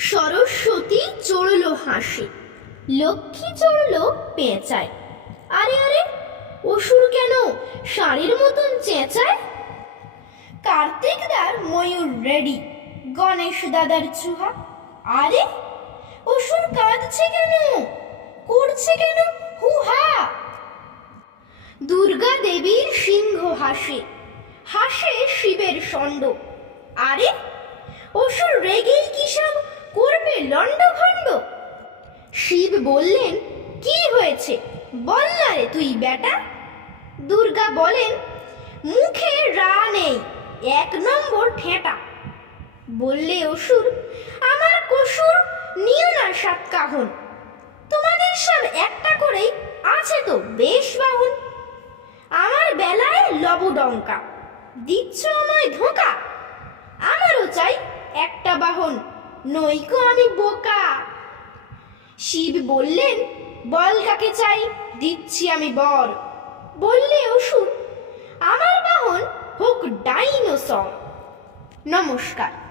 সরস্বতী চড়ল হাসি। লক্ষ্মী চড়ল পেঁচায়। আরে আরে, অসুর কেন? শাড়ির মতন চেঁচায়? কার্তিক দার ময়ূর রেডি, গণেশ দাদার চুহা। আরে, অসুর কাঁদছে কেন? করছে কেন? হুহা! দুর্গা দেবীর সিংহ হাসে হাসে শিবের ষণ্ড। আরে, অসুর রেগেই কি সব লণ্ডভণ্ড শিব বললেন, কি হয়েছে? বল না রে তুই বেটা দুর্গা বলেন, মুখে রা নেই, এক নম্বর ঠেঁটা। বললে অসুর, আমার কসুর, নিও না সাত কাহন। তোমাদের সব একটা করেই আছে তো বেশ বাহন। আমার বেলায় লবডঙ্কা, দিচ্ছ আমায় ধোঁকা। আমারও চাই একটা বাহন। নইকো আমি বোকা। শিব বললেন, বল কাকে চাই? দিচ্ছি আমি বর বললে অসুর আমার বাহন হোক ডাইনোসর। নমস্কার।